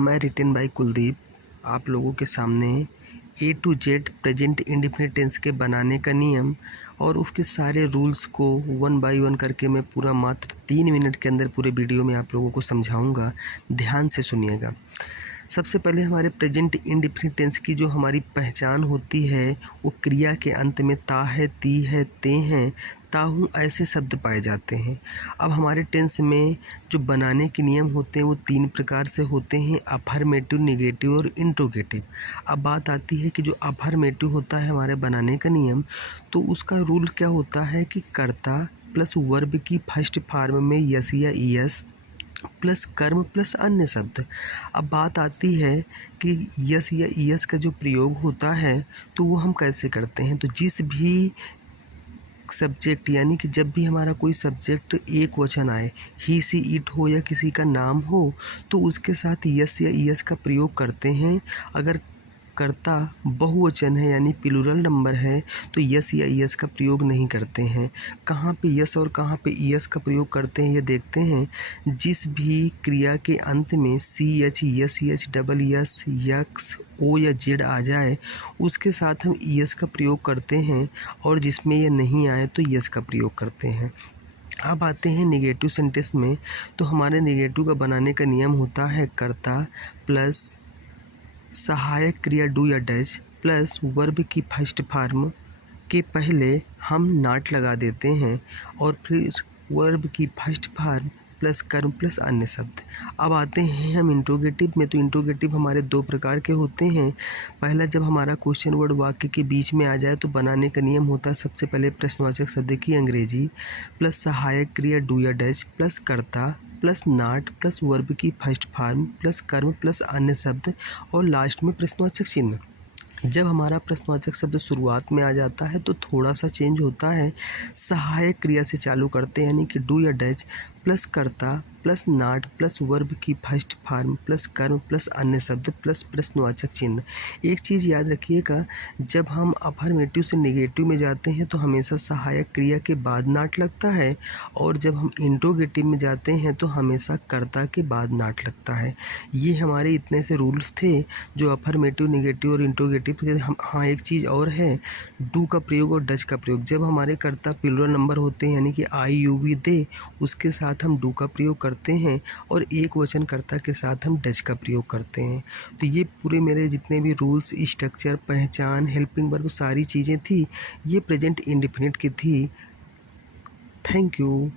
मैं written by Kuldeep आप लोगों के सामने A to Z present indefinite tense के बनाने का नियम और उसके सारे रूल्स को वन बाय वन करके मैं पूरा मात्र 3 मिनट के अंदर पूरे वीडियो में आप लोगों को समझाऊंगा। ध्यान से सुनिएगा। सबसे पहले हमारे प्रेजेंट इंडेफिनिट टेंस की जो हमारी पहचान होती है वो क्रिया के अंत में ता है, ती है, ते हैं, ताहू ऐसे शब्द पाए जाते हैं। अब हमारे टेंस में जो बनाने के नियम होते हैं वो 3 प्रकार से होते हैं, अफर्मेटिव, नेगेटिव और इंट्रोगेटिव। अब बात आती है कि जो अफर्मेटिव होता है हमारे बनाने का नियम, तो उसका रूल क्या होता है कि कर्ता प्लस वर्ब की फर्स्ट फॉर्म में यस या ईएस प्लस कर्म प्लस अन्य शब्द। अब बात आती है कि यस या ईएस का जो प्रयोग होता है तो वो हम कैसे करते हैं। तो जिस भी सब्जेक्ट यानी कि जब भी हमारा कोई सब्जेक्ट एक वचन आए, ही सी इट हो या किसी का नाम हो, तो उसके साथ यस या ईएस का प्रयोग करते हैं। अगर कर्ता बहुवचन है यानी प्लूरल नंबर है तो यस या ईएस का प्रयोग नहीं करते हैं। कहाँ पे यस और कहाँ पे ईएस का प्रयोग करते हैं ये देखते हैं। जिस भी क्रिया के अंत में C H, S H, double S, X, O या जेड आ जाए उसके साथ हम ईएस का प्रयोग करते हैं और जिसमें ये नहीं आए तो यस का प्रयोग करते हैं। अब आते हैं नेगेटिव सेंटेंस में। तो हमारे नेगेटिव का बनाने का नियम होता है कर्ता प्लस सहायक क्रिया डू या डज प्लस वर्ब की फर्स्ट फॉर्म के पहले हम नॉट लगा देते हैं और फिर वर्ब की फर्स्ट फॉर्म प्लस कर्म प्लस अन्य शब्द। अब आते हैं हम इंट्रोगेटिव में। तो इंट्रोगेटिव हमारे 2 प्रकार के होते हैं। पहला, जब हमारा क्वेश्चन वर्ड वाक्य के बीच में आ जाए तो बनाने का नियम होता है सबसे पहले प्रश्नवाचक शब्द की अंग्रेजी प्लस सहायक क्रिया डू या डज प्लस कर्ता प्लस नॉट प्लस वर्ब की फर्स्ट फॉर्म प्लस कर्म प्लस अन्य शब्द और लास्ट में प्रश्नवाचक चिन्ह। जब हमारा प्रश्नवाचक शब्द शुरुआत में आ जाता है तो थोड़ा सा चेंज होता है। सहायक क्रिया से चालू करते हैं यानी कि डू या डज प्लस कर्ता प्लस नॉट प्लस वर्ब की फर्स्ट फॉर्म प्लस कर्म प्लस अन्य शब्द प्लस प्रश्नवाचक चिन्ह। एक चीज़ याद रखिएगा, जब हम अफर्मेटिव से नेगेटिव में जाते हैं तो हमेशा सहायक क्रिया के बाद नॉट लगता है और जब हम इंट्रोगेटिव में जाते हैं तो हमेशा कर्ता के बाद नॉट लगता है। ये हमारे इतने से रूल्स थे जो अफर्मेटिव, नेगेटिव और इंट्रोगेटिव। हाँ, एक चीज़ और है, डू का प्रयोग और डज का प्रयोग। जब हमारे कर्ता प्लूरल नंबर होते हैं यानी कि आई, यू, वी, दे, उसके साथ हम डू का प्रयोग करते हैं और एक वचन कर्ता के साथ हम डज का प्रयोग करते हैं। तो ये पूरे मेरे जितने भी रूल्स, स्ट्रक्चर, पहचान, हेल्पिंग वर्ब, सारी चीज़ें थी ये प्रेजेंट इंडेफिनिट की थी। Thank you.